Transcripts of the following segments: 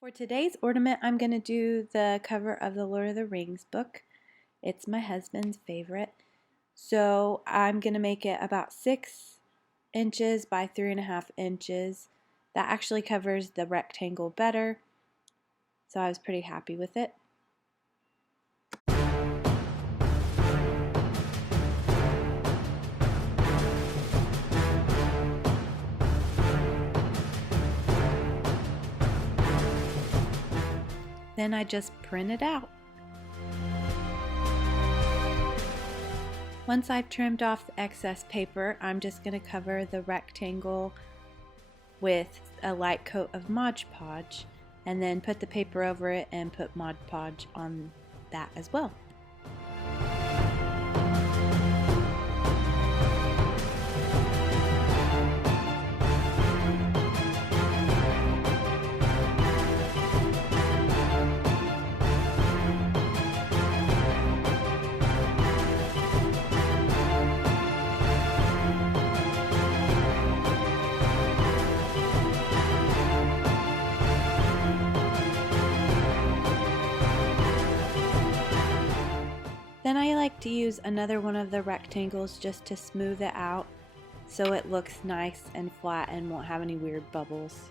For today's ornament, I'm going to do the cover of the Lord of the Rings book. It's my husband's favorite. So I'm going to make it about 6 inches by 3.5 inches. That actually covers the rectangle better, so I was pretty happy with it. Then I just print it out. Once I've trimmed off the excess paper, I'm just going to cover the rectangle with a light coat of Mod Podge and then put the paper over it and put Mod Podge on that as well. Then I like to use another one of the rectangles just to smooth it out so it looks nice and flat and won't have any weird bubbles.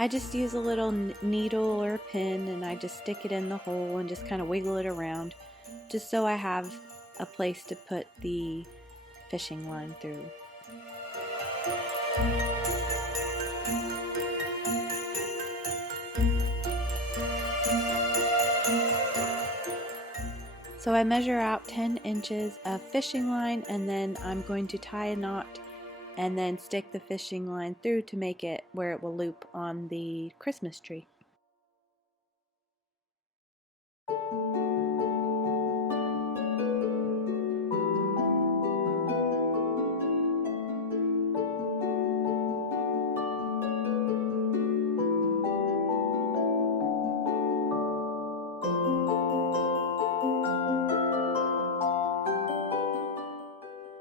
I just use a little needle or a pin and I just stick it in the hole and just kind of wiggle it around just so I have a place to put the fishing line through. So I measure out 10 inches of fishing line, and then I'm going to tie a knot and then stick the fishing line through to make it where it will loop on the Christmas tree.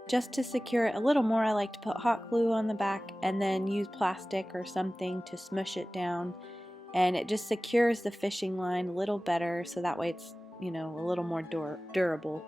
Just to secure it a little more, I like to put hot glue on the back and then use plastic or something to smush it down, and it just secures the fishing line a little better, so that way it's, a little more durable.